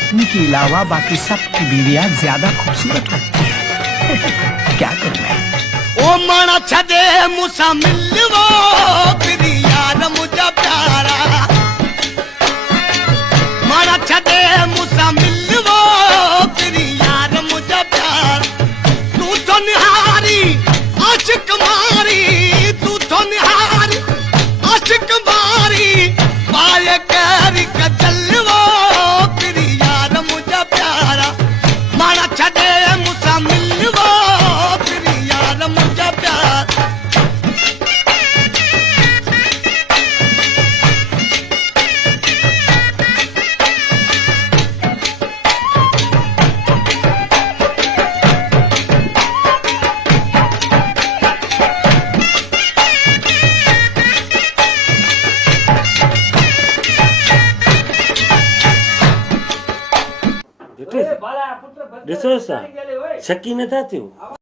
पत्नी के अलावा बाकी सबकी बीवियां ज्यादा खूबसूरत लगती है। क्या करूं मैं? ओ माना छदे मुसा मिलवो तेरी यार मुझे प्यारा माना छदे मुसा मिलवो तेरी यार मुझे प्यार तू तो निहारी आशिक मारी तू तो निहारी आशिक मारी पाए कैरी कचलवो तेरी यार मुझे प्यारा माना छदे मुसा मिलवो तेरी यार मुझे प्यार ॾिसो सा शकी नथा थियो